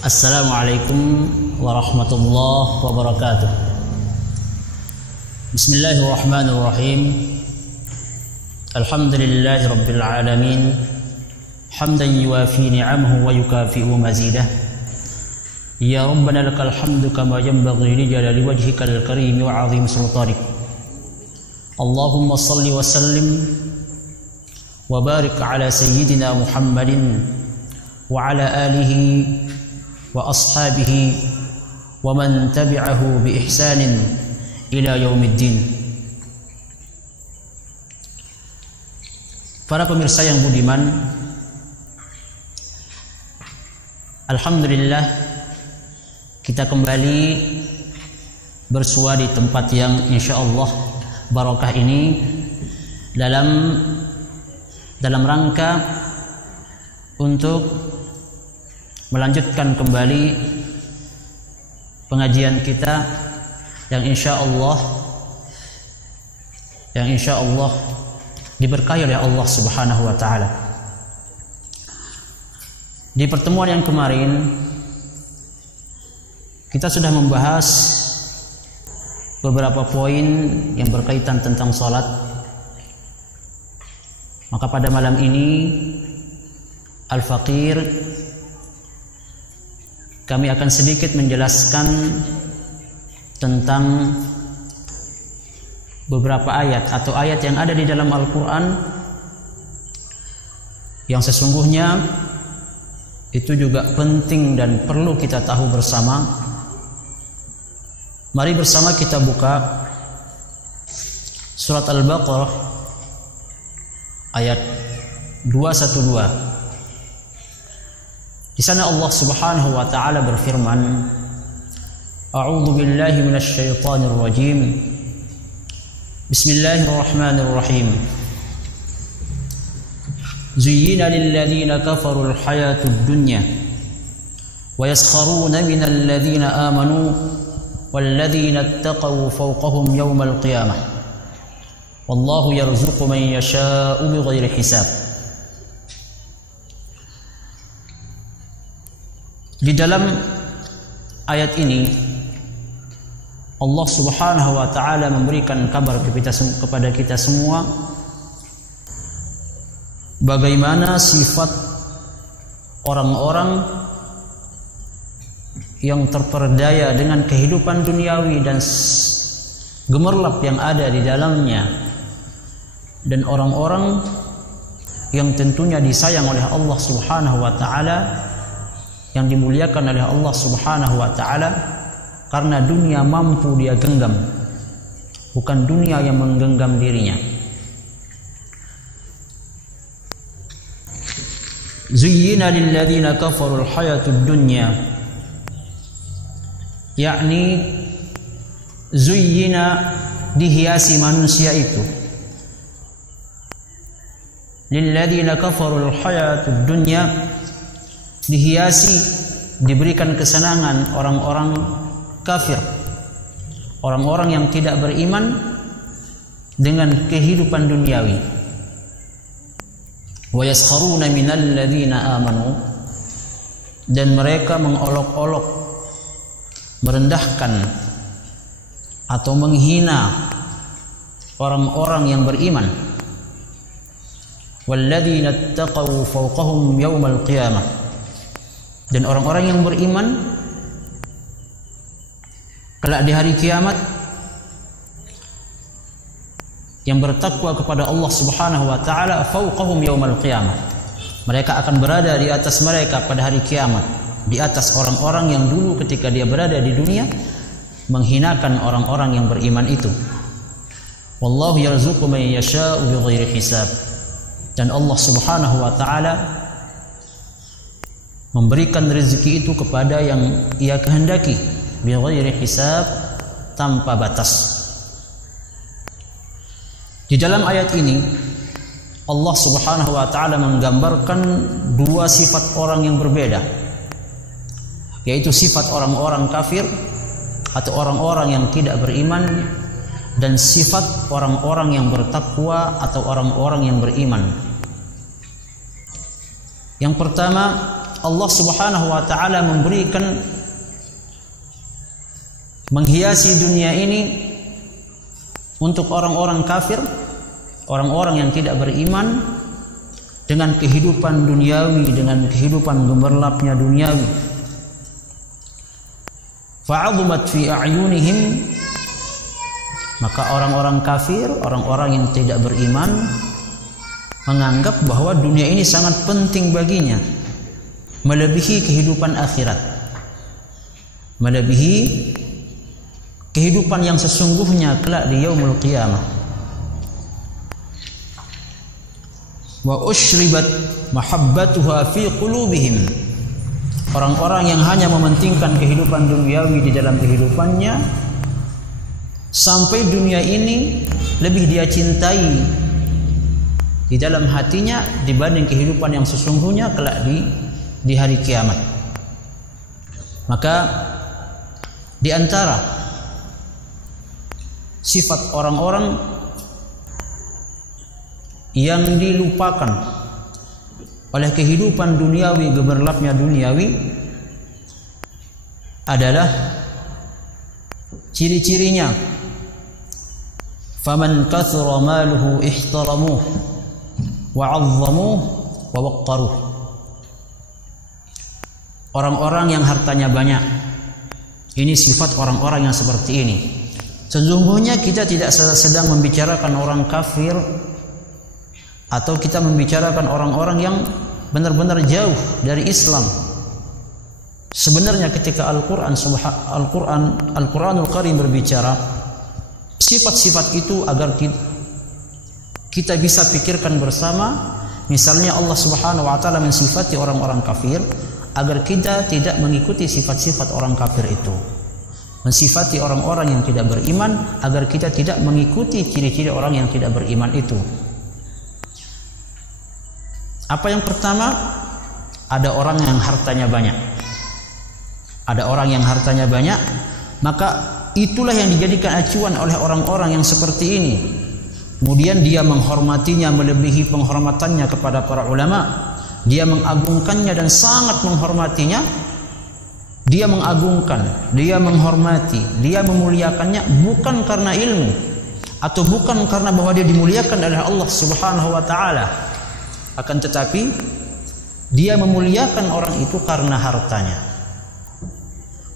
Assalamualaikum warahmatullahi wabarakatuh. Bismillahirrahmanirrahim. Alhamdulillahi rabbil alamin. Hamdan yuwafi ni'amahu wa yukafi'u mazidah. Ya Rabbana lakal hamdu kama yanbaghi li jalali wajhikal karim wa 'azimi sultanik. Allahumma salli wa sallim wa barik ala sayyidina Muhammadin wa ala alihi wa ashabihi wa man tabi'ahu bi ihsanin ila yaumiddin. Para pemirsa yang budiman, alhamdulillah kita kembali bersua di tempat yang insyaallah barakah ini dalam rangka untuk melanjutkan kembali pengajian kita yang insya Allah diberkahi oleh Allah Subhanahu wa taala. Di pertemuan yang kemarin kita sudah membahas beberapa poin yang berkaitan tentang salat. Maka pada malam ini Al-Faqir kami akan sedikit menjelaskan tentang beberapa ayat atau ayat yang ada di dalam Al-Quran yang sesungguhnya itu juga penting dan perlu kita tahu bersama. Mari bersama kita buka surat Al-Baqarah ayat 212. Di sana Allah Subhanahu wa taala berfirman, A'udzu billahi minasy syaithanir rajim. Bismillahirrahmanirrahim. Zuyyina lil ladzina kafarul hayatud dunya wa yaskharuna minal ladzina amanu wal ladzina ittaqaw fawqahum yawmal qiyamah. Wallahu yarzuqu man yasha'u bighairi hisab. Di dalam ayat ini Allah Subhanahu wa taala memberikan kabar kepada kita semua bagaimana sifat orang-orang yang terperdaya dengan kehidupan duniawi dan gemerlap yang ada di dalamnya, dan orang-orang yang tentunya disayang oleh Allah Subhanahu wa taala, yang dimuliakan oleh Allah Subhanahu wa taala, karena dunia mampu dia genggam, bukan dunia yang menggenggam dirinya. Zuyyina lil ladzina kafarul hayatud dunya, yakni zuyyina dihiasi manusia itu, lil ladzina kafarul hayatud dunya dihiasi, diberikan kesenangan orang-orang kafir, orang-orang yang tidak beriman dengan kehidupan duniawi. Wa yaskharuna minal ladzina amanu, dan mereka mengolok-olok, merendahkan atau menghina orang-orang yang beriman. Wal ladzina ittaqaw fawqahum yawmal qiyamah, dan orang-orang yang beriman kelak di hari kiamat, yang bertakwa kepada Allah Subhanahu wa taala, fauqahum yaumal qiyamah, mereka akan berada di atas mereka pada hari kiamat, di atas orang-orang yang dulu ketika dia berada di dunia menghinakan orang-orang yang beriman itu. Wallahu yarzuqu man yasha'u bighairi hisab, dan Allah Subhanahu wa taala memberikan rezeki itu kepada yang ia kehendaki, bighairi hisab, tanpa batas. Di dalam ayat ini Allah Subhanahu wa taala menggambarkan dua sifat orang yang berbeda, yaitu sifat orang-orang kafir atau orang-orang yang tidak beriman, dan sifat orang-orang yang bertakwa atau orang-orang yang beriman. Yang pertama, Allah Subhanahu wa taala menghiasi dunia ini untuk orang-orang kafir, orang-orang yang tidak beriman, dengan kehidupan duniawi, dengan kehidupan gemerlapnya duniawi. Fa'azumat fi a'yunihim, maka orang-orang kafir, orang-orang yang tidak beriman menganggap bahwa dunia ini sangat penting baginya, melebihi kehidupan akhirat, melebihi kehidupan yang sesungguhnya kelak di yaumul qiyamah. Wa usyribat mahabbatuha fi qulubihim, orang-orang yang hanya mementingkan kehidupan duniawi di dalam kehidupannya, sampai dunia ini lebih dia cintai di dalam hatinya dibanding kehidupan yang sesungguhnya kelak di hari kiamat. Maka di antara sifat orang-orang yang dilupakan oleh kehidupan duniawi, gemerlapnya duniawi, adalah ciri-cirinya, faman kathura maluhu ihtaramuh wa'azzamuh wa waqqaruh. Orang-orang yang hartanya banyak, ini sifat orang-orang yang seperti ini. Sesungguhnya kita tidak sedang membicarakan orang kafir, atau kita membicarakan orang-orang yang benar-benar jauh dari Islam. Sebenarnya ketika Al-Quranul Karim berbicara sifat-sifat itu agar kita bisa pikirkan bersama. Misalnya Allah Subhanahu wa taala mensifati orang-orang kafir agar kita tidak mengikuti sifat-sifat orang kafir itu. Mensifati orang-orang yang tidak beriman agar kita tidak mengikuti ciri-ciri orang yang tidak beriman itu. Apa yang pertama? Ada orang yang hartanya banyak. Ada orang yang hartanya banyak, maka itulah yang dijadikan acuan oleh orang-orang yang seperti ini. Kemudian dia menghormatinya melebihi penghormatannya kepada para ulama. Dia mengagungkannya dan sangat menghormatinya. Dia mengagungkan, dia menghormati, dia memuliakannya bukan karena ilmu, atau bukan karena bahwa dia dimuliakan oleh Allah Subhanahu wa taala. Akan tetapi dia memuliakan orang itu karena hartanya.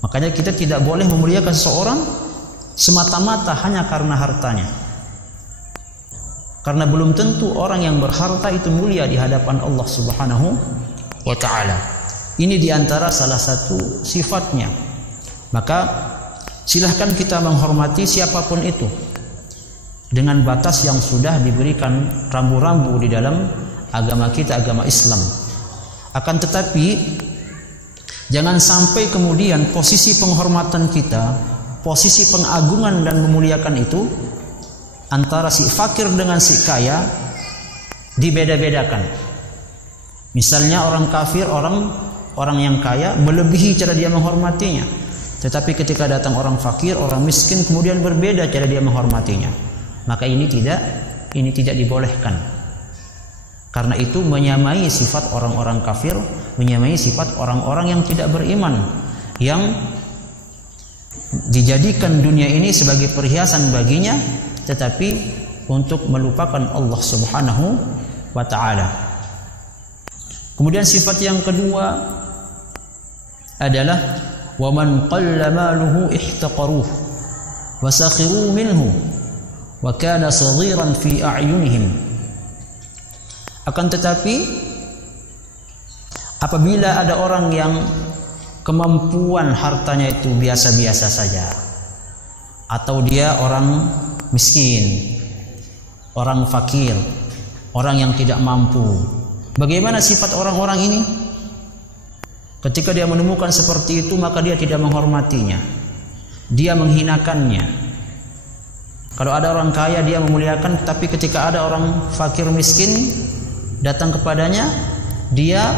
Makanya kita tidak boleh memuliakan seseorang semata-mata hanya karena hartanya. Karena belum tentu orang yang berharta itu mulia di hadapan Allah Subhanahu wa taala. Ini diantara salah satu sifatnya. Maka silahkan kita menghormati siapapun itu dengan batas yang sudah diberikan rambu-rambu di dalam agama kita, agama Islam. Akan tetapi jangan sampai kemudian posisi penghormatan kita, posisi pengagungan dan memuliakan itu antara si fakir dengan si kaya dibeda-bedakan. Misalnya orang kafir, orang yang kaya melebihi cara dia menghormatinya. Tetapi ketika datang orang fakir, orang miskin, kemudian berbeda cara dia menghormatinya. Maka ini tidak dibolehkan. Karena itu menyamai sifat orang-orang kafir, menyamai sifat orang-orang yang tidak beriman, yang dijadikan dunia ini sebagai perhiasan baginya, tetapi untuk melupakan Allah Subhanahu wa taala. Kemudian sifat yang kedua adalah wa man qalla maluhu ihtaqaruh wa sakhiru minhu wa kana saghiran fi a'yunihim. Akan tetapi apabila ada orang yang kemampuan hartanya itu biasa-biasa saja, atau dia orang miskin, orang fakir, orang yang tidak mampu, bagaimana sifat orang-orang ini? Ketika dia menemukan seperti itu, maka dia tidak menghormatinya, dia menghinakannya. Kalau ada orang kaya dia memuliakan, tapi ketika ada orang fakir miskin datang kepadanya, dia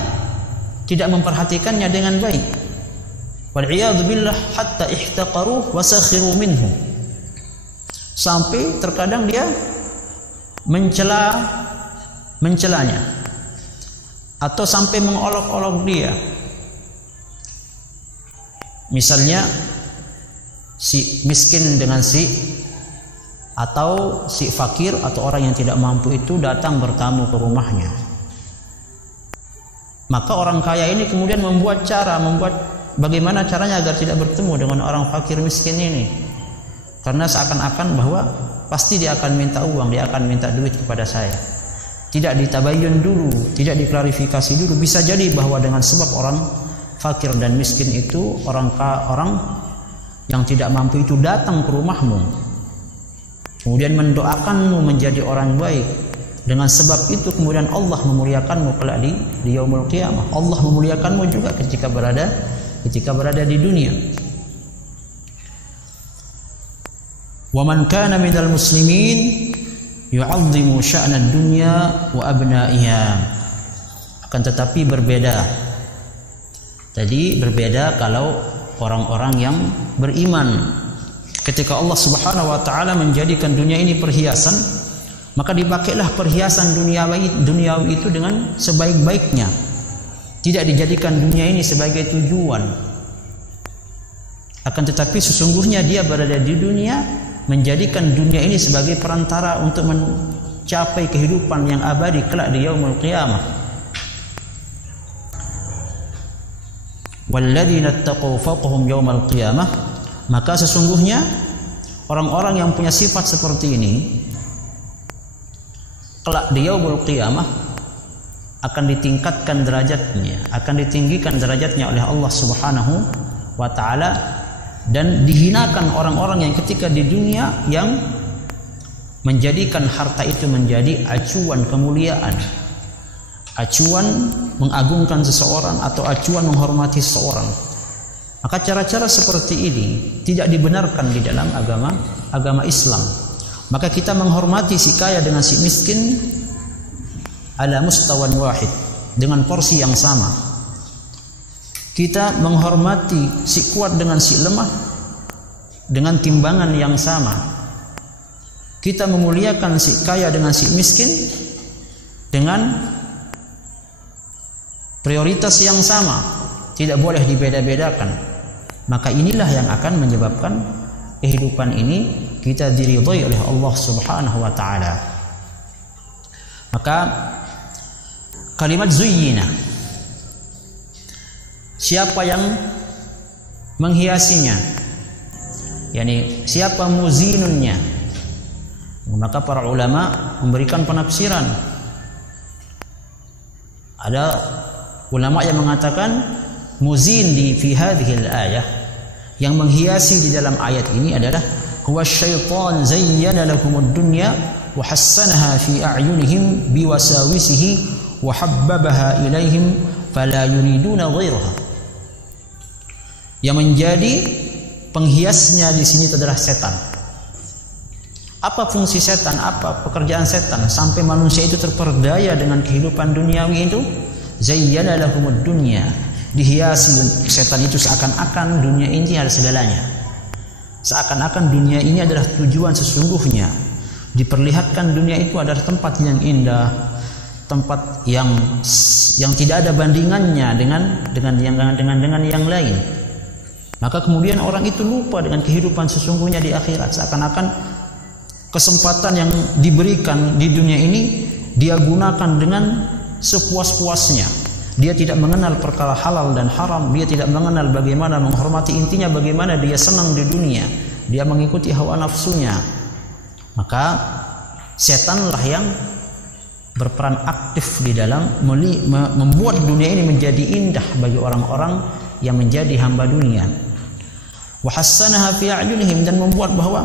tidak memperhatikannya dengan baik. Wal'iyadzu billah hatta ihtaqaruh wa sakhiru minhu. Sampai terkadang dia mencelanya, atau sampai mengolok-olok dia, Misalnya si miskin dengan si atau si fakir atau orang yang tidak mampu itu datang bertamu ke rumahnya. Maka orang kaya ini kemudian membuat bagaimana caranya agar tidak bertemu dengan orang fakir miskin ini. Karena seakan-akan bahwa pasti dia akan minta uang, dia akan minta duit kepada saya. Tidak ditabayyun dulu, tidak diklarifikasi dulu. Bisa jadi bahwa dengan sebab orang fakir dan miskin itu, orang yang tidak mampu itu datang ke rumahmu, kemudian mendoakanmu menjadi orang baik. Dengan sebab itu kemudian Allah memuliakanmu kelak di yaumul qiyamah. Allah memuliakanmu juga ketika berada di dunia. Wa man kana minal muslimin yu'azzimu sya'nad dunya wa abna'iha. Akan tetapi berbeda. Tadi berbeda kalau orang-orang yang beriman. Ketika Allah Subhanahu wa taala menjadikan dunia ini perhiasan, maka dipakailah perhiasan duniawi itu dengan sebaik-baiknya. Tidak dijadikan dunia ini sebagai tujuan. Akan tetapi sesungguhnya dia berada di dunia, menjadikan dunia ini sebagai perantara untuk mencapai kehidupan yang abadi kelak di yaumul qiyamah. Walladzina ittaqaw fawqahum yaumal qiyamah, maka sesungguhnya orang-orang yang punya sifat seperti ini kelak di yaumul qiyamah akan ditingkatkan derajatnya, akan ditinggikan derajatnya oleh Allah Subhanahu wa taala, dan dihinakan orang-orang yang ketika di dunia yang menjadikan harta itu menjadi acuan kemuliaan, acuan mengagungkan seseorang atau acuan menghormati seseorang. Maka cara-cara seperti ini tidak dibenarkan di dalam agama Islam. Maka kita menghormati si kaya dengan si miskin ala mustawan wahid, dengan porsi yang sama. Kita menghormati si kuat dengan si lemah dengan timbangan yang sama. Kita memuliakan si kaya dengan si miskin dengan prioritas yang sama. Tidak boleh dibeda-bedakan. Maka inilah yang akan menyebabkan kehidupan ini kita diridhai oleh Allah Subhanahu wa taala. Maka kalimat zuyyina, siapa yang menghiasinya, yakni siapa muzinunnya, maka para ulama memberikan penafsiran. Ada ulama yang mengatakan muzin fi hadhil ayah, yang menghiasi di dalam ayat ini adalah huwa syaitan zayyana lakumud dunya wa hassanaha fi a'yunihim biwasawisihi wa habbabaha ilaihim fala yuriduna ghairaha. Yang menjadi penghiasnya di sini adalah setan. Apa fungsi setan? Apa pekerjaan setan sampai manusia itu terperdaya dengan kehidupan duniawi itu? Zayyana lahumud dunya, dihiasi setan itu seakan-akan dunia ini adalah segalanya. Seakan-akan dunia ini adalah tujuan sesungguhnya. Diperlihatkan dunia itu adalah tempat yang indah, tempat yang tidak ada bandingannya dengan yang lain. Maka kemudian orang itu lupa dengan kehidupan sesungguhnya di akhirat. Seakan-akan kesempatan yang diberikan di dunia ini dia gunakan dengan sepuas-puasnya. Dia tidak mengenal perkara halal dan haram. Dia tidak mengenal bagaimana menghormati, intinya bagaimana dia senang di dunia. Dia mengikuti hawa nafsunya. Maka setanlah yang berperan aktif di dalam membuat dunia ini menjadi indah bagi orang-orang yang menjadi hamba dunia. Wa hassanaha fi a'yunihim, dan membuat bahwa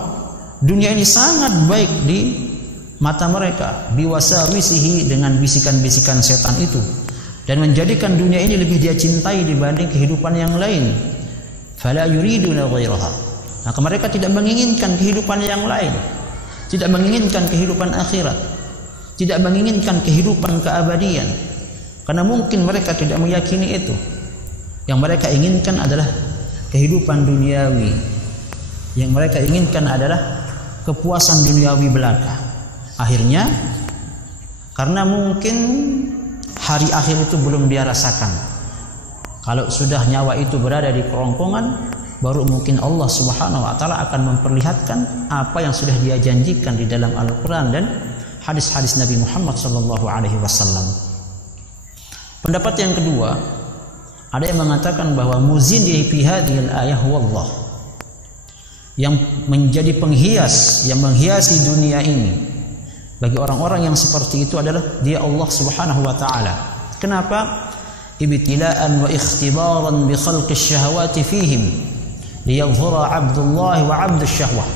dunia ini sangat baik di mata mereka, biwasawisihi, dengan bisikan-bisikan setan itu, dan menjadikan dunia ini lebih dia cintai dibanding kehidupan yang lain. Fala yuriduna ghairaha, maka mereka tidak menginginkan kehidupan yang lain, tidak menginginkan kehidupan akhirat, tidak menginginkan kehidupan keabadian, karena mungkin mereka tidak meyakini itu. Yang mereka inginkan adalah kehidupan duniawi. Yang mereka inginkan adalah kepuasan duniawi belaka. Akhirnya karena mungkin hari akhir itu belum dia rasakan, Kalau sudah nyawa itu berada di kerongkongan, baru mungkin Allah Subhanahu wa taala akan memperlihatkan apa yang sudah Dia janjikan di dalam Al-Qur'an dan hadis-hadis Nabi Muhammad sallallahu alaihi wasallam. Pendapat yang kedua, ada yang mengatakan bahwa muzin di hadhil ayah wallah, yang menjadi penghias, yang menghiasi dunia ini bagi orang-orang yang seperti itu adalah Dia Allah Subhanahu wa taala. Kenapa? Ibtila'an wa ikhtibaran bi khalqi syahawati fihim liyadhhura 'abdullah wa 'abdus syahwah.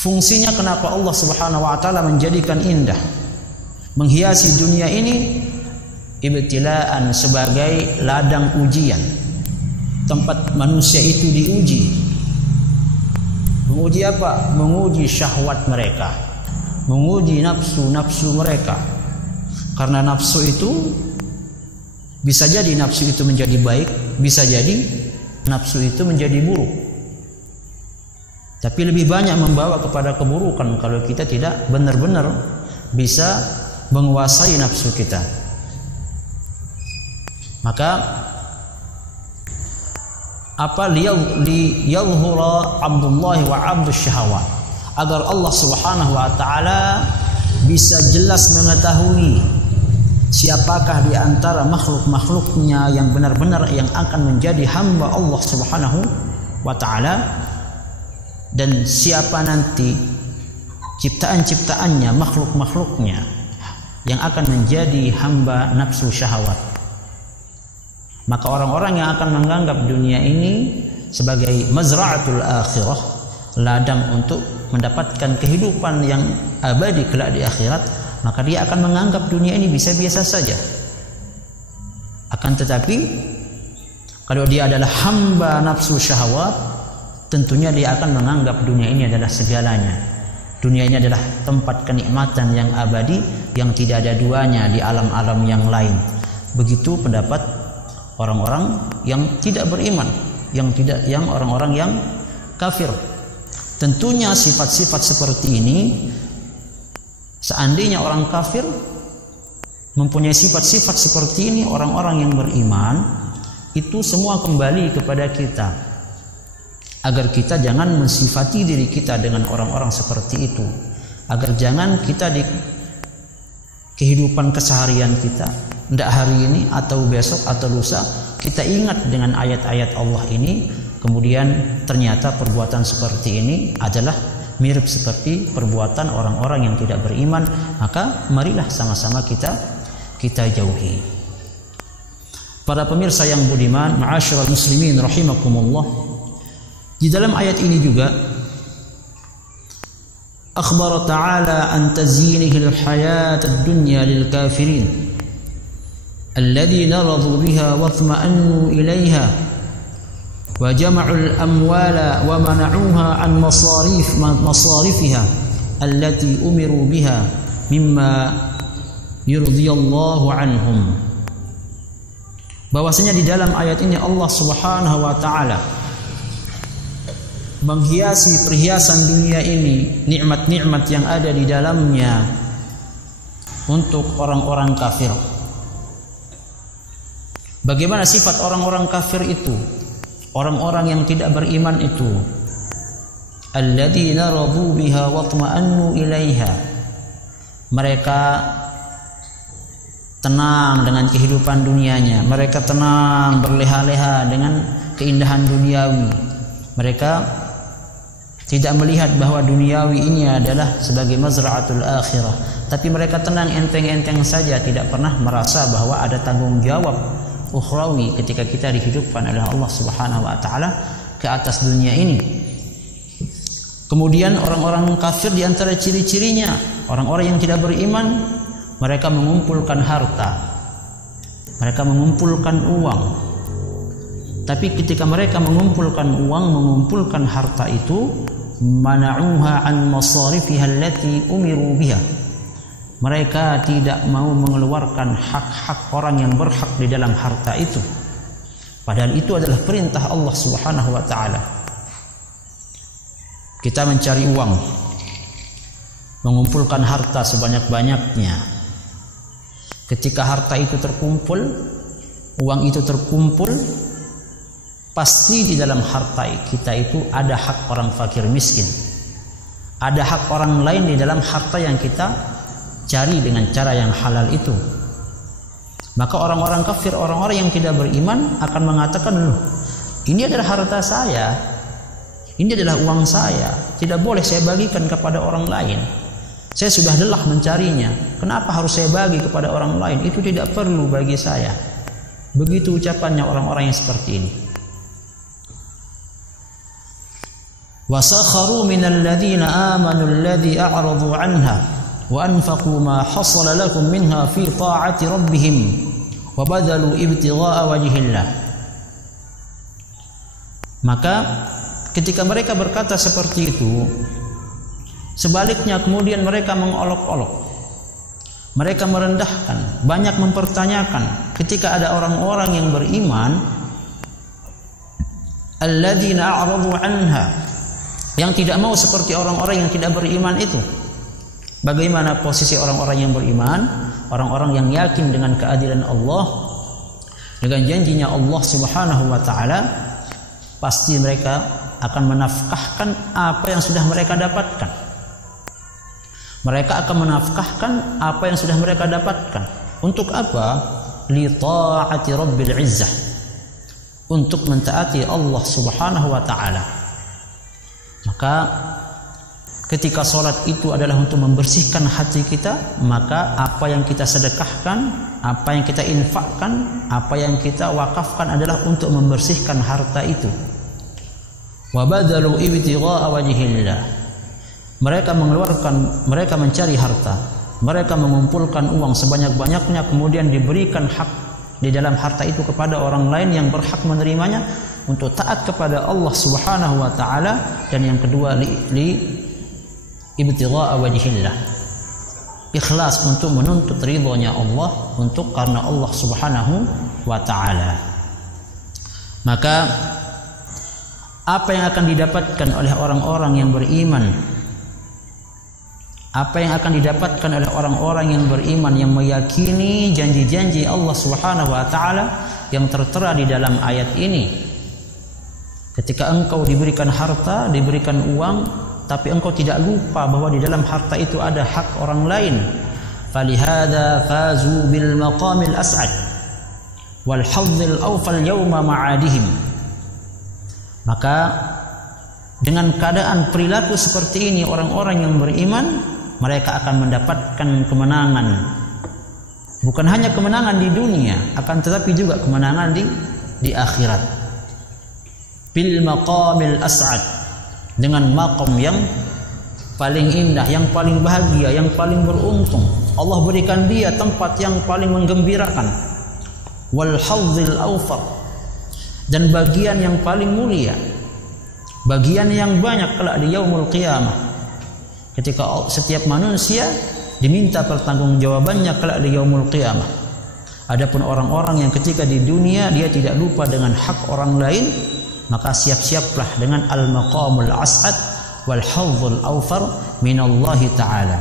Fungsinya kenapa Allah Subhanahu wa taala menjadikan indah, menghiasi dunia ini, ibtila'an, sebagai ladang ujian, tempat manusia itu diuji. Menguji apa? Menguji syahwat mereka, menguji nafsu-nafsu mereka. Karena nafsu itu bisa jadi nafsu itu menjadi baik, bisa jadi nafsu itu menjadi buruk. Tapi lebih banyak membawa kepada keburukan kalau kita tidak benar-benar bisa menguasai nafsu kita. Maka apa liyadhhura 'abdullah wa 'abdus syahawat, agar Allah Subhanahu wa taala bisa jelas mengetahui siapakah di antara makhluk-makhluknya yang benar-benar yang akan menjadi hamba Allah Subhanahu wa taala, dan siapa nanti ciptaan-ciptaannya, makhluk-makhluknya yang akan menjadi hamba nafsu syahwat. Maka orang-orang yang akan menganggap dunia ini sebagai mazra'atul akhirah, ladang untuk mendapatkan kehidupan yang abadi kelak di akhirat, maka dia akan menganggap dunia ini biasa-biasa saja. Akan tetapi kalau dia adalah hamba nafsu syahwat, tentunya dia akan menganggap dunia ini adalah segalanya. Dunia ini adalah tempat kenikmatan yang abadi yang tidak ada duanya di alam-alam yang lain. Begitu pendapat orang-orang yang tidak beriman, yang orang-orang yang kafir. Tentunya sifat-sifat seperti ini, seandainya orang kafir mempunyai sifat-sifat seperti ini, orang-orang yang beriman itu semua kembali kepada kita, agar kita jangan mensifati diri kita dengan orang-orang seperti itu, agar jangan kita di kehidupan keseharian kita, tidak hari ini atau besok atau lusa, kita ingat dengan ayat-ayat Allah ini, kemudian ternyata perbuatan seperti ini adalah mirip seperti perbuatan orang-orang yang tidak beriman, maka marilah sama-sama kita jauhi. Para pemirsa yang budiman, ma'asyiral muslimin rahimakumullah, di dalam ayat ini juga akhbar ta'ala an tazyinihi al-hayat ad-dunya lil kafirin alladhina radu biha wa tma'annu ilayha wa jama'u al-amwala wa mana'uha an masarifiha allati umiru biha mimma yurdiyallahu anhum. Bahwasanya di dalam ayat ini Allah Subhanahu wa taala menghiasi perhiasan dunia ini, nikmat-nikmat yang ada di dalamnya untuk orang-orang kafir. Bagaimana sifat orang-orang kafir itu? Orang-orang yang tidak beriman itu, alladzina radu biha wa tma'annu ilaiha, mereka tenang dengan kehidupan dunianya, mereka tenang berleha-leha dengan keindahan duniawi, mereka tidak melihat bahwa duniawi ini adalah sebagai mazra'atul akhirah, tapi mereka tenang enteng-enteng saja, tidak pernah merasa bahwa ada tanggung jawab ukhrawi ketika kita dihidupkan oleh Allah Subhanahu wa taala ke atas dunia ini. Kemudian orang-orang kafir di antara ciri-cirinya, orang-orang yang tidak beriman, mereka mengumpulkan harta, mereka mengumpulkan uang. Tapi ketika mereka mengumpulkan uang, mengumpulkan harta itu, mana'uha an masarifiha allati umiru biha, mereka tidak mau mengeluarkan hak-hak orang yang berhak di dalam harta itu, padahal itu adalah perintah Allah Subhanahu wa taala. Kita mencari uang, mengumpulkan harta sebanyak-banyaknya. Ketika harta itu terkumpul, uang itu terkumpul, pasti di dalam harta kita itu ada hak orang fakir miskin, ada hak orang lain di dalam harta yang kita cari dengan cara yang halal itu. Maka orang-orang kafir, orang-orang yang tidak beriman akan mengatakan, loh, ini adalah harta saya, ini adalah uang saya, tidak boleh saya bagikan kepada orang lain. Saya sudah lelah mencarinya, kenapa harus saya bagi kepada orang lain? Itu tidak perlu bagi saya. Begitu ucapannya orang-orang yang seperti ini. وَسَخَرُوا مِنَ الَّذِينَ آمَنُوا الَّذِي أَعْرَضُوا عَنْهَا وَأَنْفَقُوا مَا حَصَلَ لَكُمْ مِنْهَا فِي طَاعَةِ رَبِّهِمْ وَبَذَلُوا ابْتِغَاءَ وَجْهِ اللَّهِ. Maka ketika mereka berkata seperti itu, sebaliknya kemudian mereka mengolok-olok, mereka merendahkan, banyak mempertanyakan ketika ada orang-orang yang beriman, alladzina a'radu anha, yang tidak mau seperti orang-orang yang tidak beriman itu. Bagaimana posisi orang-orang yang beriman? Orang-orang yang yakin dengan keadilan Allah, dengan janjinya Allah Subhanahu wa taala, pasti mereka akan menafkahkan apa yang sudah mereka dapatkan. Mereka akan menafkahkan apa yang sudah mereka dapatkan. Untuk apa? Li ta'ati Rabbil Izzah. Untuk mentaati Allah Subhanahu wa taala. Maka ketika sholat itu adalah untuk membersihkan hati kita, maka apa yang kita sedekahkan, apa yang kita infakkan, apa yang kita wakafkan adalah untuk membersihkan harta itu. Wa badalu ibtigha'a wajhillah. Mereka mengeluarkan, mereka mencari harta, mereka mengumpulkan uang sebanyak-banyaknya, kemudian diberikan hak di dalam harta itu kepada orang lain yang berhak menerimanya untuk taat kepada Allah Subhanahu wa taala, dan yang kedua li ibtigha'a wajhillah, ikhlas untuk menuntut ridhonya Allah, untuk karena Allah Subhanahu wa taala. Maka apa yang akan didapatkan oleh orang-orang yang beriman, apa yang akan didapatkan oleh orang-orang yang beriman, yang meyakini janji-janji Allah Subhanahu wa taala yang tertera di dalam ayat ini. Ketika engkau diberikan harta, diberikan uang, tapi engkau tidak lupa bahwa di dalam harta itu ada hak orang lain. Falihada fazu bil maqamil as'ad wal hadzil awfal yawma ma'adihim. Maka dengan keadaan perilaku seperti ini, orang-orang yang beriman, mereka akan mendapatkan kemenangan. Bukan hanya kemenangan di dunia, akan tetapi juga kemenangan di akhirat. Bil maqamil as'ad, dengan maqam yang paling indah, yang paling bahagia, yang paling beruntung. Allah berikan dia tempat yang paling menggembirakan. Wal hadzil awfar, dan bagian yang paling mulia, bagian yang banyak kelak di yaumul qiyamah, ketika setiap manusia diminta pertanggungjawabannya kelak di yaumul qiyamah. Adapun orang-orang yang ketika di dunia dia tidak lupa dengan hak orang lain, maka siap-siaplah dengan al-maqamul as'ad wal hadzul awfar minallahi ta'ala.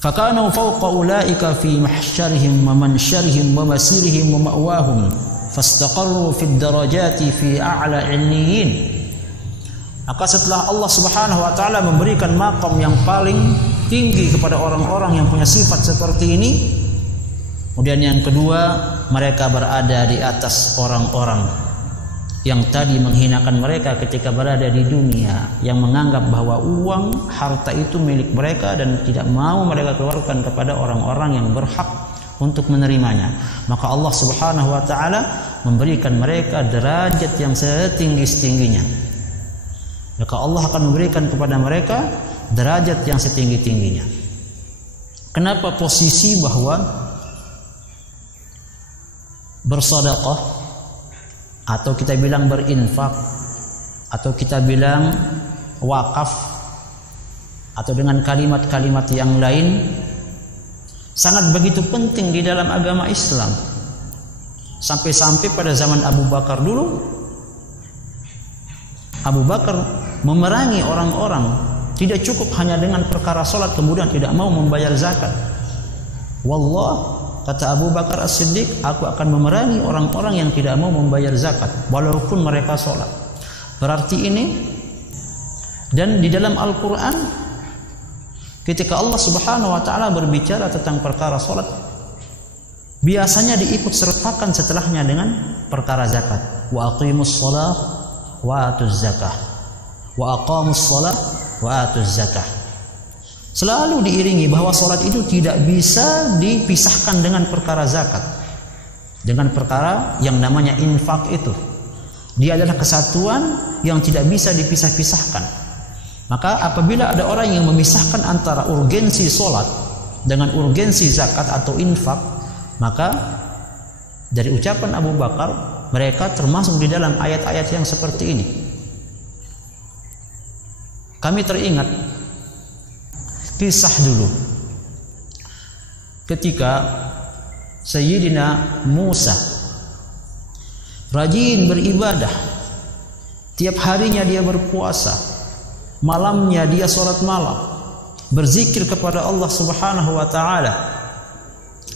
Fakanu fawqa ulaika fi mahsyarihim wa mansyarihim wa masirihim wa ma'wahum fastaqarru fid darajati fi a'la 'illiyin. Maka setelah Allah Subhanahu wa taala memberikan maqam yang paling tinggi kepada orang-orang yang punya sifat seperti ini, kemudian yang kedua, mereka berada di atas orang-orang yang tadi menghinakan mereka ketika berada di dunia, yang menganggap bahwa uang, harta itu milik mereka dan tidak mau mereka keluarkan kepada orang-orang yang berhak untuk menerimanya. Maka Allah Subhanahu wa taala memberikan mereka derajat yang setinggi-tingginya. Maka Allah akan memberikan kepada mereka derajat yang setinggi-tingginya. Kenapa posisi bahwa bersedekah, atau kita bilang berinfak, atau kita bilang wakaf, atau dengan kalimat-kalimat yang lain, sangat begitu penting di dalam agama Islam. Sampai-sampai pada zaman Abu Bakar dulu, Abu Bakar memerangi orang-orang, tidak cukup hanya dengan perkara salat kemudian tidak mau membayar zakat. Wallah, kata Abu Bakar As-Siddiq, aku akan memerangi orang-orang yang tidak mau membayar zakat walaupun mereka sholat. Berarti ini, dan di dalam Al-Quran ketika Allah Subhanahu wa ta'ala berbicara tentang perkara sholat, biasanya diikut sertakan setelahnya dengan perkara zakat. Wa aqimus shalah wa atuz zakah, wa aqamus shalah wa atuz zakah. Selalu diiringi bahwa sholat itu tidak bisa dipisahkan dengan perkara zakat, dengan perkara yang namanya infak itu. Dia adalah kesatuan yang tidak bisa dipisah-pisahkan. Maka apabila ada orang yang memisahkan antara urgensi sholat dengan urgensi zakat atau infak, maka dari ucapan Abu Bakar, mereka termasuk di dalam ayat-ayat yang seperti ini. Kami teringat kisah dulu ketika Sayyidina Musa rajin beribadah, tiap harinya dia berpuasa, malamnya dia sholat malam, berzikir kepada Allah Subhanahu wa ta'ala.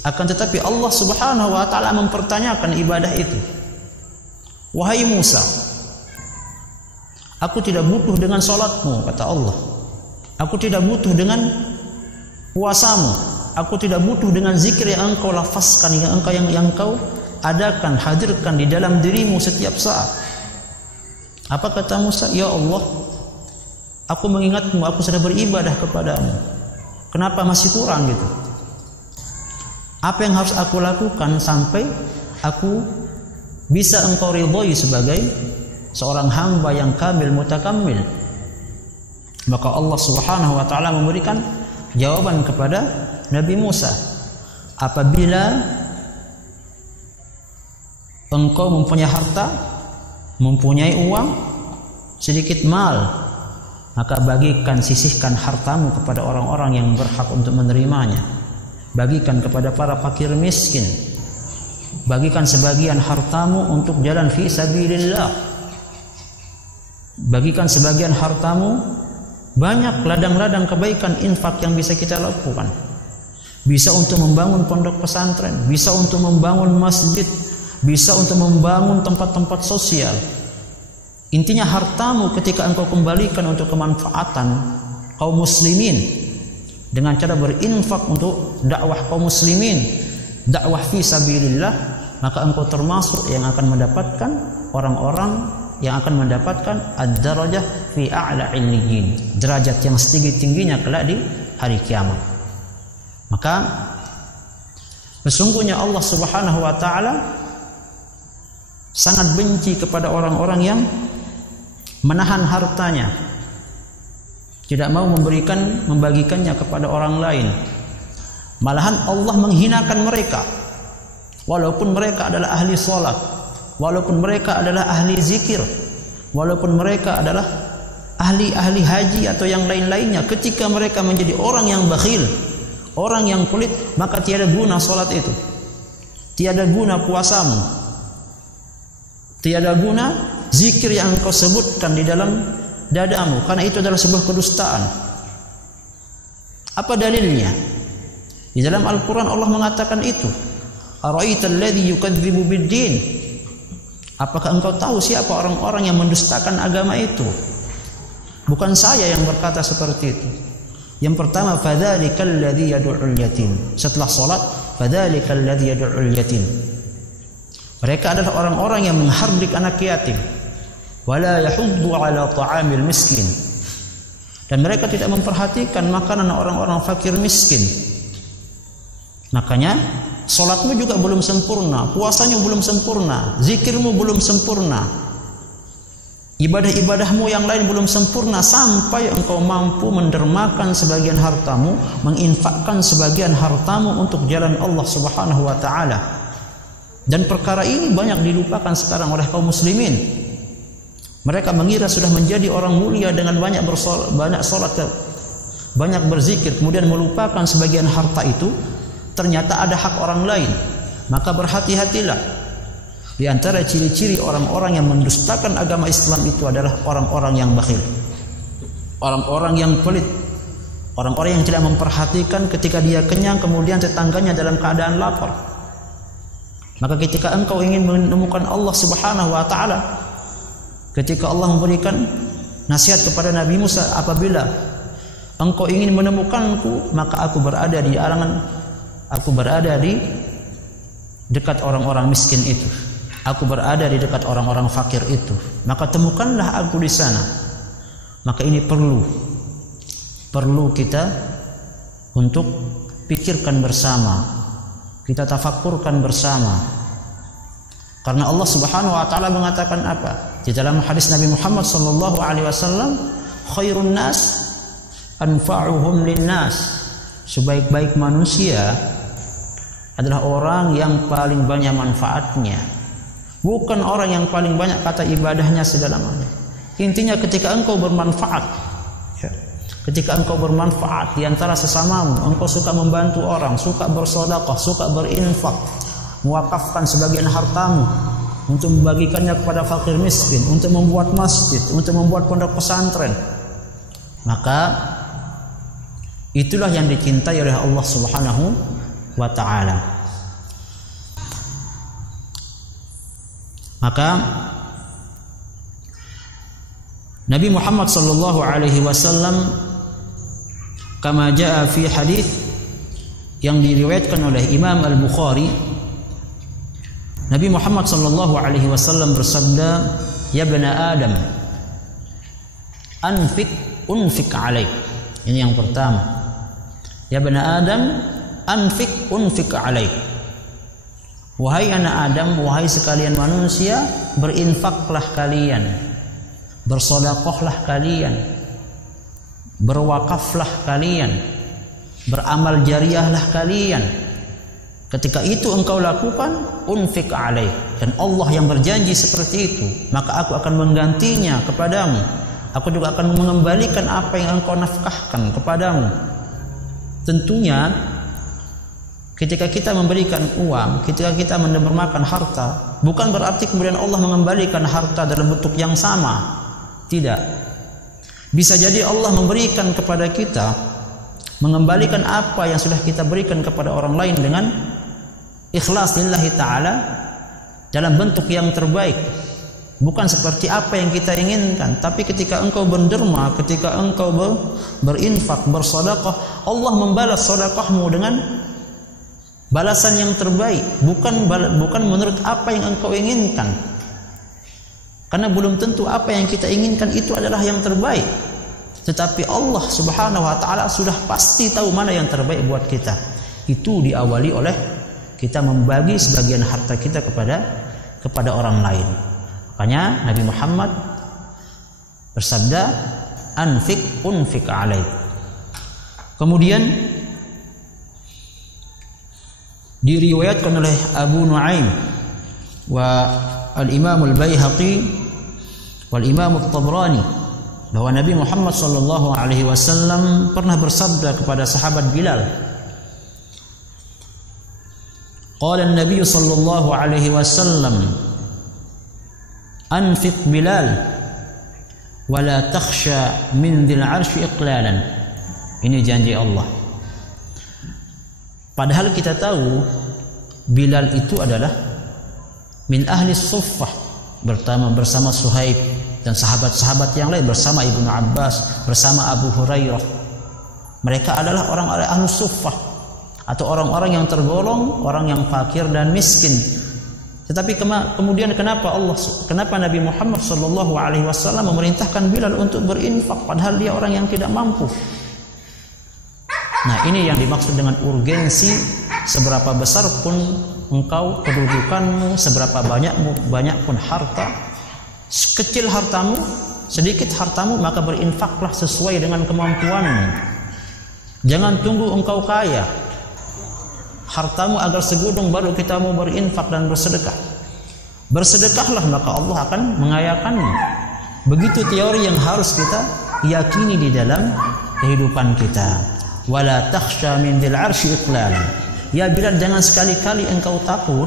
Akan tetapi Allah Subhanahu wa ta'ala mempertanyakan ibadah itu. Wahai Musa, aku tidak butuh dengan sholatmu, kata Allah. Aku tidak butuh dengan puasamu. Aku tidak butuh dengan zikir yang engkau lafazkan, yang engkau adakan, hadirkan di dalam dirimu setiap saat. Apa kata Musa? Ya Allah, aku mengingatmu, aku sudah beribadah kepadamu. Kenapa masih kurang gitu? Apa yang harus aku lakukan sampai aku bisa engkau ridhoi sebagai seorang hamba yang kamil, mutakammil? Maka Allah Subhanahu wa ta'ala memberikan jawaban kepada Nabi Musa. Apabila engkau mempunyai harta, mempunyai uang, sedikit mal, maka bagikan, sisihkan hartamu kepada orang-orang yang berhak untuk menerimanya. Bagikan kepada para fakir miskin. Bagikan sebagian hartamu untuk jalan fi sabilillah. Bagikan sebagian hartamu, banyak ladang-ladang kebaikan infak yang bisa kita lakukan. Bisa untuk membangun pondok pesantren, bisa untuk membangun masjid, bisa untuk membangun tempat-tempat sosial. Intinya hartamu ketika engkau kembalikan untuk kemanfaatan kaum muslimin dengan cara berinfak untuk dakwah kaum muslimin, dakwah fi sabilillah, maka engkau termasuk yang akan mendapatkan orang-orang yang akan mendapatkan ad-darajah fi a'la illiyin, derajat yang setinggi-tingginya kelak di hari kiamat. Maka sesungguhnya Allah Subhanahu wa ta'ala sangat benci kepada orang-orang yang menahan hartanya, tidak mau membagikannya kepada orang lain. Malahan Allah menghinakan mereka walaupun mereka adalah ahli salat, walaupun mereka adalah ahli zikir, walaupun mereka adalah ahli haji atau yang lain-lainnya. Ketika mereka menjadi orang yang bakhil, orang yang pelit, maka tiada guna salat itu, tiada guna puasamu, tiada guna zikir yang engkau sebutkan di dalam dadamu, karena itu adalah sebuah kedustaan. Apa dalilnya? Di dalam Al-Quran Allah mengatakan itu. Ara'aital ladzi yukadzibu bid-din. Apakah engkau tahu siapa orang-orang yang mendustakan agama itu? Bukan saya yang berkata seperti itu. Yang pertama, fadzalikal ladzi yad'ul yatim. Setelah salat, fadzalikal ladzi yad'ul yatim. Mereka adalah orang-orang yang menghardik anak yatim. Wala yahuddu ala ta'amil miskin. Dan mereka tidak memperhatikan makanan orang-orang fakir miskin. Makanya salatmu juga belum sempurna, puasanya belum sempurna, zikirmu belum sempurna, ibadah-ibadahmu yang lain belum sempurna sampai engkau mampu mendermakan sebagian hartamu, menginfakkan sebagian hartamu untuk jalan Allah Subhanahu wa ta'ala. Dan perkara ini banyak dilupakan sekarang oleh kaum muslimin. Mereka mengira sudah menjadi orang mulia dengan banyak salat, banyak berzikir, kemudian melupakan sebagian harta itu ternyata ada hak orang lain. Maka berhati-hatilah. Di antara ciri-ciri orang-orang yang mendustakan agama Islam itu adalah orang-orang yang bakhil, orang-orang yang pelit, Orang-orang yang tidak memperhatikan ketika dia kenyang kemudian tetangganya dalam keadaan lapar. Maka ketika engkau ingin menemukan Allah Subhanahu wa taala, ketika Allah memberikan nasihat kepada Nabi Musa, apabila engkau ingin menemukanku, maka aku berada di dekat orang-orang miskin itu. Aku berada di dekat orang-orang fakir itu. Maka temukanlah aku di sana. Maka ini perlu kita untuk pikirkan bersama. Kita tafakkurkan bersama. Karena Allah Subhanahu wa taala mengatakan apa? Di dalam hadis Nabi Muhammad sallallahu alaihi wasallam, khairun nas anfa'uhum linnas. Sebaik-baik manusia adalah orang yang paling banyak manfaatnya, bukan orang yang paling banyak kata ibadahnya sedalamnya. Intinya ketika engkau bermanfaat, ketika engkau bermanfaat di antara sesamamu, engkau suka membantu orang, suka bersedekah, suka berinfak, mewakafkan sebagian hartamu untuk membagikannya kepada fakir miskin, untuk membuat masjid, untuk membuat pondok pesantren, maka itulah yang dicintai oleh Allah Subhanahu wa ta'ala. Maka Nabi Muhammad sallallahu alaihi wasallam kama jaa fi hadis yang diriwayatkan oleh Imam Al-Bukhari, Nabi Muhammad sallallahu alaihi wasallam bersabda, "Ya bana Adam, unfik alaik." Ini yang pertama. Ya bana Adam, unfik alaik. Wahai anak Adam, wahai sekalian manusia, berinfaklah kalian, bersedekahlah kalian, berwakaflah kalian, beramal jariahlah kalian. Ketika itu engkau lakukan, unfik alaik, dan Allah yang berjanji seperti itu, maka aku akan menggantinya kepadamu. Aku juga akan mengembalikan apa yang engkau nafkahkan kepadamu. Tentunya ketika kita memberikan uang, ketika kita mendermakan harta, bukan berarti kemudian Allah mengembalikan harta dalam bentuk yang sama. Tidak. Bisa jadi Allah memberikan kepada kita, mengembalikan apa yang sudah kita berikan kepada orang lain dengan ikhlas lillahi ta'ala dalam bentuk yang terbaik. Bukan seperti apa yang kita inginkan, tapi ketika engkau berderma, ketika engkau berinfak, bersedekah, Allah membalas sedekahmu dengan balasan yang terbaik, bukan menurut apa yang engkau inginkan. Karena belum tentu apa yang kita inginkan itu adalah yang terbaik. Tetapi Allah Subhanahu wa taala sudah pasti tahu mana yang terbaik buat kita. Itu diawali oleh kita membagi sebagian harta kita kepada orang lain. Makanya Nabi Muhammad bersabda, unfik alaik. Kemudian diriwayatkan oleh Abu Nuaim wa al-Imam al-Baihaqi wal Imam at-Tabrani bahwa Nabi Muhammad sallallahu alaihi wasallam pernah bersabda kepada sahabat Bilal, qala an-nabiy sallallahu alaihi wasallam, anfiq Bilal wa la takhsha min dzil arsy iqlalan. Ini janji Allah. Padahal kita tahu Bilal itu adalah min ahli suffah, bersama Suhaib dan sahabat-sahabat yang lain, bersama Ibnu Abbas, bersama Abu Hurairah. Mereka adalah orang-orang ahli suffah atau orang-orang yang tergolong orang yang fakir dan miskin. Tetapi kemudian kenapa Nabi Muhammad sallallahu alaihi wasallam memerintahkan Bilal untuk berinfak padahal dia orang yang tidak mampu? Nah, ini yang dimaksud dengan urgensi. Seberapa besar pun engkau kedudukanmu, seberapa banyak pun harta, kecil hartamu, sedikit hartamu, maka berinfaklah sesuai dengan kemampuanmu. Jangan tunggu engkau kaya hartamu agar segudung baru kita mau berinfak dan bersedekah. Bersedekahlah maka Allah akan mengayakanmu. Begitu teori yang harus kita yakini di dalam kehidupan kita. Wala takhsha min dzil arsy iqlal. Ya Bilal, jangan sekali-kali engkau takut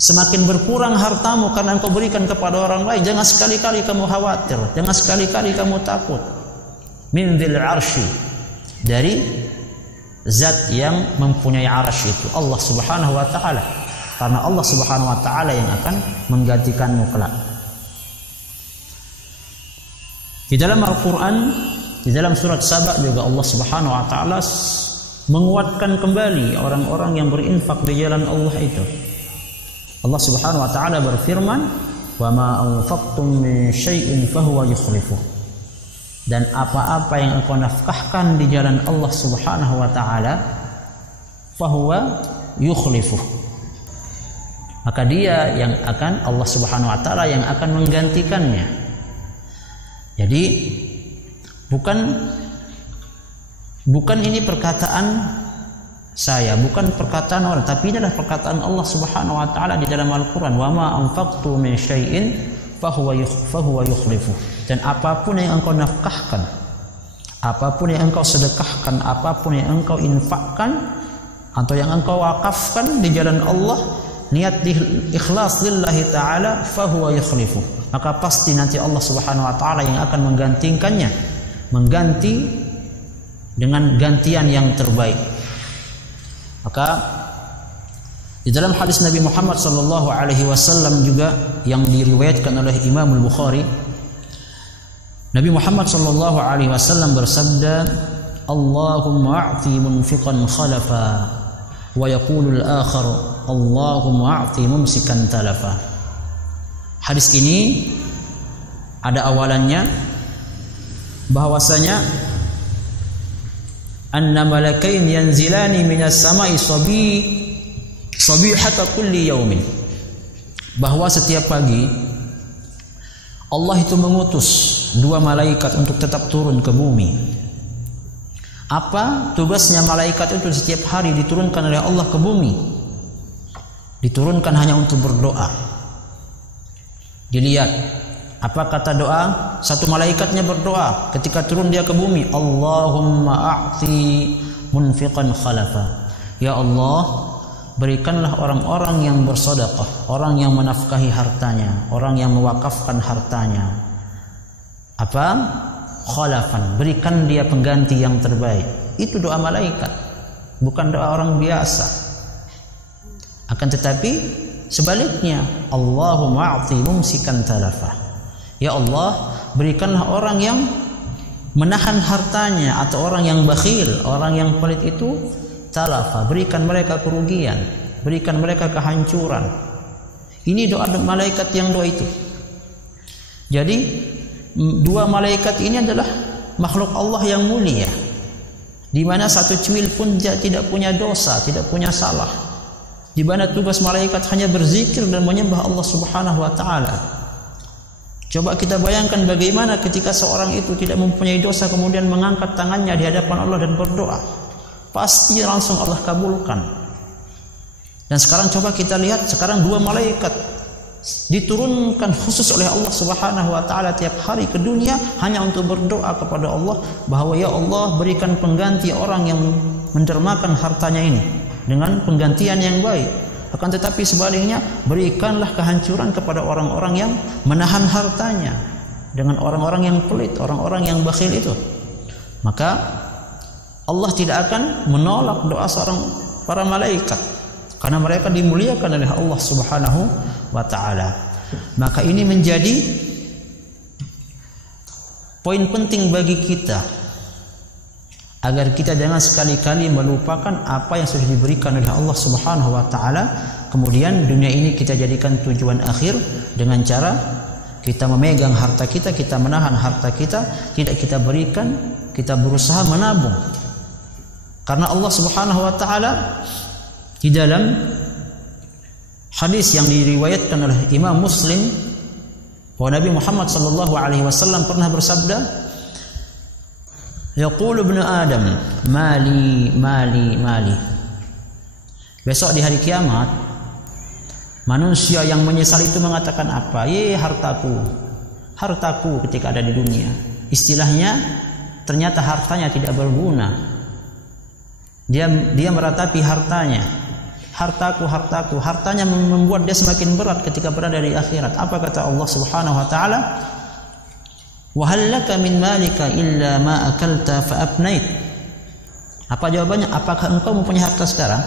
semakin berkurang hartamu karena engkau berikan kepada orang lain. Jangan sekali-kali kamu khawatir, jangan sekali-kali kamu takut. min dzil arsy, dari zat yang mempunyai arsy itu Allah Subhanahu wa taala. Karena Allah Subhanahu wa taala yang akan menggantikanmu kelak. Di dalam Al-Qur'an, di dalam surat Saba juga Allah Subhanahu wa taala menguatkan kembali orang-orang yang berinfak di jalan Allah itu. Allah Subhanahu wa taala berfirman, "Wa ma anfaqtum min syai'in fahuwa yukhlifuh." Dan apa-apa yang engkau nafkahkan di jalan Allah Subhanahu wa taala, fahuwa yukhlifuh. Maka dia yang akan, Allah Subhanahu wa taala yang akan menggantikannya. Jadi bukan ini perkataan saya, bukan perkataan orang, tapi ini adalah perkataan Allah Subhanahu wa taala di dalam Al-Qur'an, "Wa ma anfaqtu min syai'in fahuwa yukhlifuh." Dan apapun yang engkau nafkahkan, apapun yang engkau sedekahkan, apapun yang engkau infakkan atau yang engkau wakafkan di jalan Allah, niat ikhlas lillahi ta'ala, fahuwa yukhlifuh. Maka pasti nanti Allah Subhanahu wa taala yang akan menggantikannya, mengganti dengan gantian yang terbaik. Maka di dalam hadis Nabi Muhammad sallallahu alaihi wasallam juga yang diriwayatkan oleh Imam Al-Bukhari, Nabi Muhammad sallallahu alaihi wasallam bersabda, "Allahumma a'ti munfiqan khalafa wa yaqulu al-akhar, Allahumma a'ti mumsikan talafa." Hadis ini ada awalannya bahwasanya anna malakain yanzilani minas sama'i sabihata kulli yaumin, bahwa setiap pagi Allah itu mengutus 2 malaikat untuk tetap turun ke bumi. Apa tugasnya malaikat itu setiap hari diturunkan oleh Allah ke bumi? Diturunkan hanya untuk berdoa. Dilihat apa kata doa, satu malaikatnya berdoa ketika turun dia ke bumi, Allahumma a'ti munfiqan khalafa. Ya Allah, berikanlah orang-orang yang bersedekah, orang yang menafkahi hartanya, orang yang mewakafkan hartanya, apa? Khalafan, berikan dia pengganti yang terbaik. Itu doa malaikat, bukan doa orang biasa. Akan tetapi sebaliknya, Allahumma a'ti mumsikan talafa. Ya Allah, berikanlah orang yang menahan hartanya atau orang yang bakhil, orang yang pelit itu talafa, berikan mereka kerugian, berikan mereka kehancuran. Ini doa malaikat yang doa itu. Jadi 2 malaikat ini adalah makhluk Allah yang mulia, di mana satu cuil pun tidak punya dosa, tidak punya salah, di mana tugas malaikat hanya berzikir dan menyembah Allah Subhanahu wa taala. Coba kita bayangkan bagaimana ketika seorang itu tidak mempunyai dosa kemudian mengangkat tangannya di hadapan Allah dan berdoa, pasti langsung Allah kabulkan. Dan sekarang coba kita lihat, sekarang 2 malaikat diturunkan khusus oleh Allah Subhanahu wa taala tiap hari ke dunia hanya untuk berdoa kepada Allah bahwa ya Allah, berikan pengganti orang yang mendermakan hartanya ini dengan penggantian yang baik. Akan tetapi sebaliknya, berikanlah kehancuran kepada orang-orang yang menahan hartanya dengan orang-orang yang pelit, orang-orang yang bakhil itu. Maka Allah tidak akan menolak doa seorang para malaikat karena mereka dimuliakan oleh Allah Subhanahu wa taala. Maka ini menjadi poin penting bagi kita agar kita jangan sekali-kali melupakan apa yang sudah diberikan oleh Allah Subhanahu wa taala. Kemudian dunia ini kita jadikan tujuan akhir dengan cara kita memegang harta kita, kita menahan harta kita, tidak kita berikan, kita berusaha menabung. Karena Allah Subhanahu wa taala di dalam hadis yang diriwayatkan oleh Imam Muslim bahwa Nabi Muhammad sallallahu alaihi wasallam pernah bersabda, Yaqulu ibnu Adam, mali, mali, mali. Besok di hari kiamat, manusia yang menyesal itu mengatakan apa? Hartaku, hartaku ketika ada di dunia. Istilahnya, ternyata hartanya tidak berguna. Dia meratapi hartanya. Hartaku, hartaku. Hartanya membuat dia semakin berat ketika berada di akhirat. Apa kata Allah Subhanahu wa taala? Wa hal laka min malika illa ma akalta fa afnait. Apa jawabannya? Apakah engkau mempunyai harta sekarang?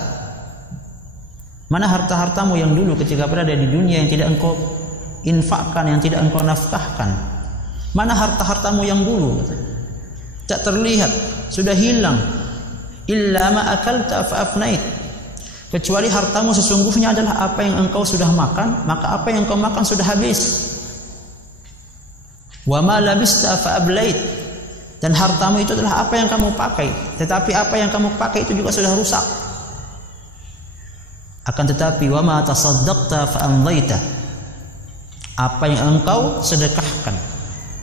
Mana harta-hartamu yang dulu ketika berada di dunia yang tidak engkau infakkan, yang tidak engkau nafkahkan? Mana harta-hartamu yang dulu? Tak terlihat, sudah hilang. Illa ma akalta fa afnait. Kecuali hartamu sesungguhnya adalah apa yang engkau sudah makan, maka apa yang engkau makan sudah habis. Wa ma labista fa ablait. Dan hartamu itu adalah apa yang kamu pakai, tetapi apa yang kamu pakai itu juga sudah rusak. Akan tetapi wa ma tasaddaqta fa amdaita. Apa yang engkau sedekahkan,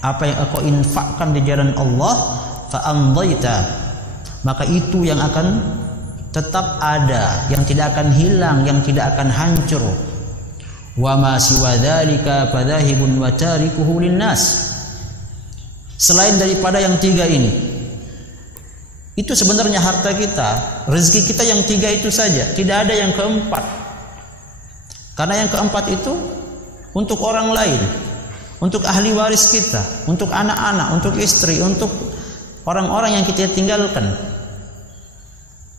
apa yang engkau infakkan di jalan Allah, fa amdaita, maka itu yang akan tetap ada, yang tidak akan hilang, yang tidak akan hancur. Wa ma siwa dzalika fadhahibun wa tarikuhu linnas. Selain daripada yang tiga ini, itu sebenarnya harta kita, rezeki kita yang tiga itu saja, tidak ada yang keempat. Karena yang keempat itu untuk orang lain, untuk ahli waris kita, untuk anak-anak, untuk istri, untuk orang-orang yang kita tinggalkan.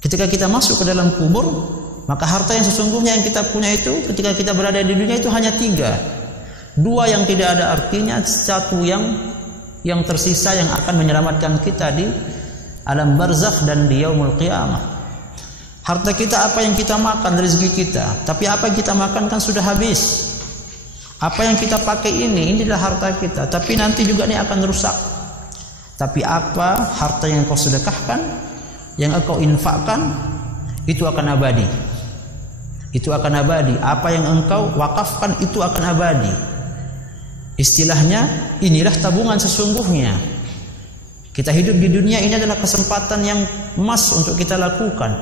Ketika kita masuk ke dalam kubur, maka harta yang sesungguhnya yang kita punya itu ketika kita berada di dunia itu hanya tiga. Dua yang tidak ada artinya, satu yang tersisa yang akan menyelamatkan kita di alam barzakh dan di yaumul qiyamah. Harta kita apa yang kita makan, rezeki kita. Tapi apa yang kita makan kan sudah habis. Apa yang kita pakai ini adalah harta kita. Tapi nanti juga ini akan rusak. Tapi apa harta yang kau sedekahkan, yang engkau infakkan, itu akan abadi. Itu akan abadi. Apa yang engkau wakafkan itu akan abadi. Istilahnya, inilah tabungan sesungguhnya. Kita hidup di dunia ini adalah kesempatan yang emas untuk kita lakukan.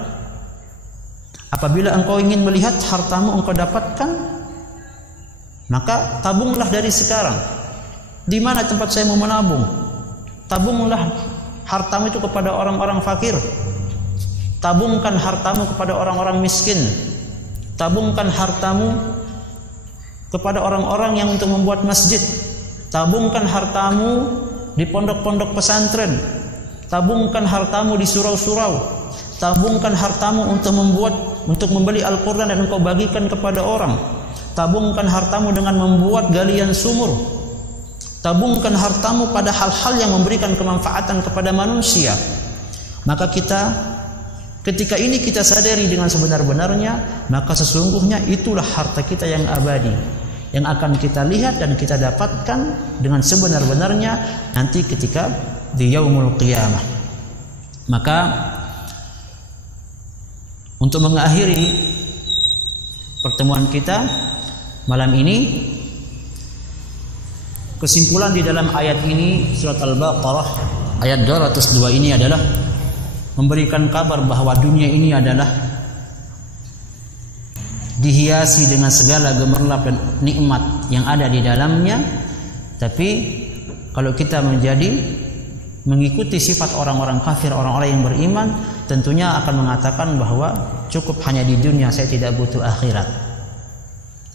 Apabila engkau ingin melihat hartamu engkau dapatkan, maka tabunglah dari sekarang. Di mana tempat saya mau menabung? Tabunglah hartamu itu kepada orang-orang fakir. Tabungkan hartamu kepada orang-orang miskin. Tabungkan hartamu kepada orang-orang yang untuk membuat masjid. Tabungkan hartamu di pondok-pondok pesantren. Tabungkan hartamu di surau-surau. Tabungkan hartamu untuk membeli Al-Quran dan engkau bagikan kepada orang. Tabungkan hartamu dengan membuat galian sumur. Tabungkan hartamu pada hal-hal yang memberikan kemanfaatan kepada manusia. Maka ketika ini kita sadari dengan sebenar-benarnya, maka sesungguhnya itulah harta kita yang abadi, yang akan kita lihat dan kita dapatkan dengan sebenar-benarnya nanti ketika di yaumul qiyamah. Maka untuk mengakhiri pertemuan kita malam ini, kesimpulan di dalam ayat ini surat Al-Baqarah ayat 202 ini adalah memberikan kabar bahwa dunia ini adalah dihiasi dengan segala gemerlap dan nikmat yang ada di dalamnya. Tapi kalau kita mengikuti sifat orang-orang kafir, orang-orang yang beriman, tentunya akan mengatakan bahwa cukup hanya di dunia, saya tidak butuh akhirat.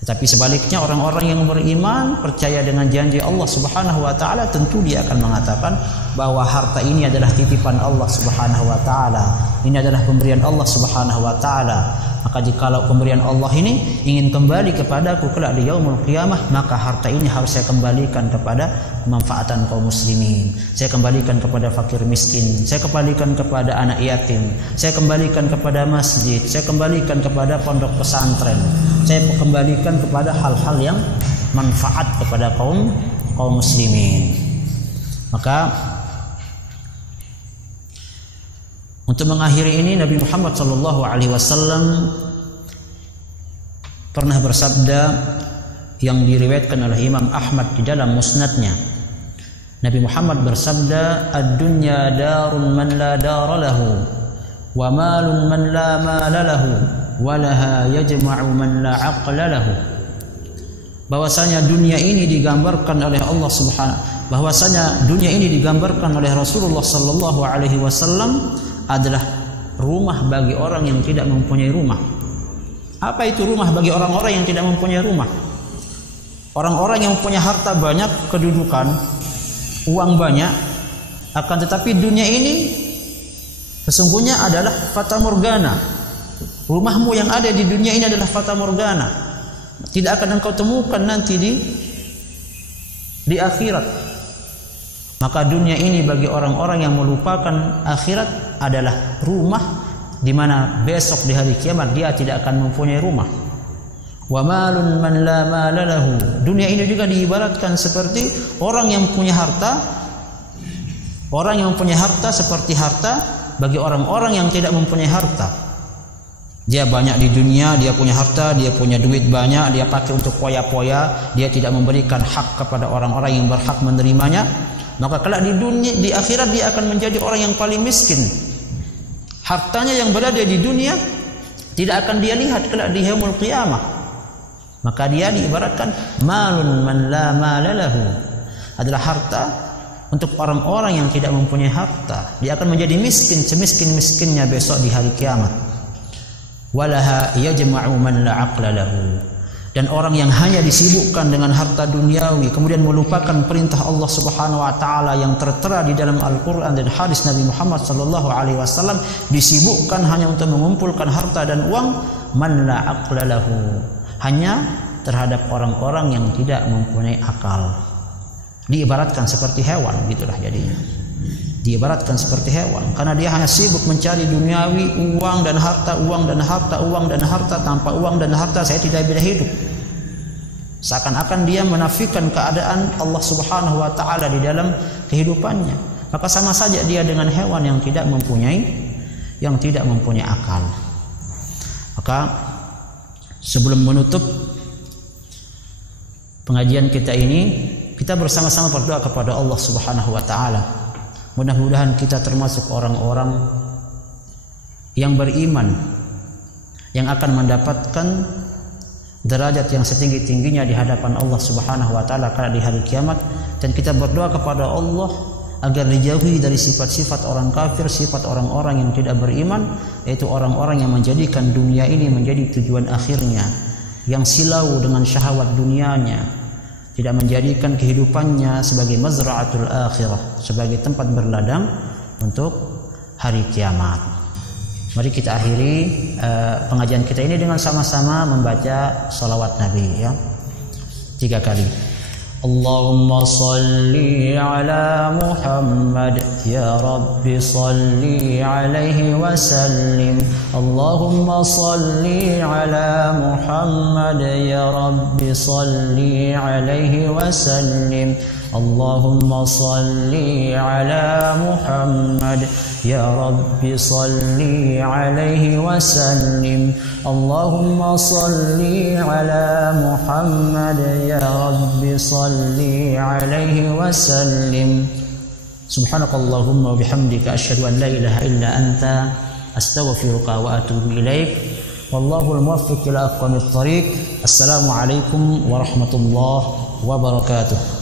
Tetapi sebaliknya orang-orang yang beriman, percaya dengan janji Allah Subhanahu wa taala, tentu dia akan mengatakan bahwa harta ini adalah titipan Allah Subhanahu wa taala. Ini adalah pemberian Allah Subhanahu wa taala. Maka jikalau pemberian Allah ini ingin kembali kepadaku kelak di yaumul qiyamah, maka harta ini harus saya kembalikan kepada kemanfaatan kaum muslimin. Saya kembalikan kepada fakir miskin, saya kembalikan kepada anak yatim, saya kembalikan kepada masjid, saya kembalikan kepada pondok pesantren, saya kembalikan kepada hal-hal yang manfaat kepada kaum muslimin. Maka untuk mengakhiri ini, Nabi Muhammad SAW pernah bersabda yang diriwayatkan oleh Imam Ahmad di dalam musnadnya. Nabi Muhammad bersabda, "Ad-dunya darun man la dara lahu, wa malun man la mala lahu, wa laha yajma'u man la aqla lahu." Bahwasanya dunia ini digambarkan oleh Allah Subhanahu, bahwasanya dunia ini digambarkan oleh Rasulullah sallallahu alaihi wasallam adalah rumah bagi orang yang tidak mempunyai rumah. Apa itu rumah bagi orang-orang yang tidak mempunyai rumah? Orang-orang yang punya harta banyak, kedudukan, uang banyak, akan tetapi dunia ini sesungguhnya adalah fata morgana. Rumahmu yang ada di dunia ini adalah fata morgana. Tidak akan engkau temukan nanti di akhirat. Maka dunia ini bagi orang-orang yang melupakan akhirat adalah rumah di mana besok di hari kiamat dia tidak akan mempunyai rumah. Wa malun man la mala lahu. Dunia ini juga diibaratkan seperti orang yang punya harta. Orang yang mempunyai harta seperti harta bagi orang-orang yang tidak mempunyai harta. Dia banyak di dunia, dia punya harta, dia punya duit banyak, dia pakai untuk poya-poya, dia tidak memberikan hak kepada orang-orang yang berhak menerimanya. Maka kelak di dunia, di akhirat dia akan menjadi orang yang paling miskin. Hartanya yang berada di dunia tidak akan dia lihat kelak di yaumul qiyamah. Maka dia diibaratkan malun man la mala lahu. Adalah harta untuk orang-orang yang tidak mempunyai harta. Dia akan menjadi miskin semiskin-miskinnya besok di hari kiamat. Walaha yajma'u man la aqla lahu. Dan orang yang hanya disibukkan dengan harta duniawi kemudian melupakan perintah Allah Subhanahu wa taala yang tertera di dalam Al-Qur'an dan hadis Nabi Muhammad sallallahu alaihi wasallam, disibukkan hanya untuk mengumpulkan harta dan uang, man la aqla lahu. Hanya terhadap orang-orang yang tidak mempunyai akal. Diibaratkan seperti hewan, gitulah jadinya. Diibaratkan seperti hewan karena dia hanya sibuk mencari duniawi, uang dan harta, uang dan harta, uang dan harta. Tanpa uang dan harta saya tidak bisa hidup. Seakan-akan dia menafikan keadaan Allah Subhanahu wa taala di dalam kehidupannya. Maka sama saja dia dengan hewan yang tidak mempunyai akal. Maka sebelum menutup pengajian kita ini, kita bersama-sama berdoa kepada Allah Subhanahu wa taala. Mudah-mudahan kita termasuk orang-orang yang beriman, yang akan mendapatkan derajat yang setinggi-tingginya di hadapan Allah Subhanahu wa taala pada di hari kiamat. Dan kita berdoa kepada Allah agar dijauhi dari sifat-sifat orang kafir, sifat orang-orang yang tidak beriman, yaitu orang-orang yang menjadikan dunia ini menjadi tujuan akhirnya, yang silau dengan syahwat dunianya, tidak menjadikan kehidupannya sebagai mazra'atul akhirah, sebagai tempat berladang untuk hari kiamat. Mari kita akhiri pengajian kita ini dengan sama-sama membaca salawat Nabi, ya, 3 kali. Allahumma salli ala Muhammad ya Rabbi salli alaihi wa sallim. Allahumma salli ala Muhammad ya Rabbi salli alaihi wa sallim. Allahumma salli ala Muhammad ya Rabbi salli alaihi wa sallim. Allahumma salli ala Muhammad ya Rabbi salli alaihi wa sallim. Subhanakallahumma wa bihamdika asyhadu an la ilaha illa anta astaghfiruka wa atubu ilaik. Wallahu al-muwaffiq ila aqwamit thariq. Assalamu alaikum warahmatullahi wabarakatuh.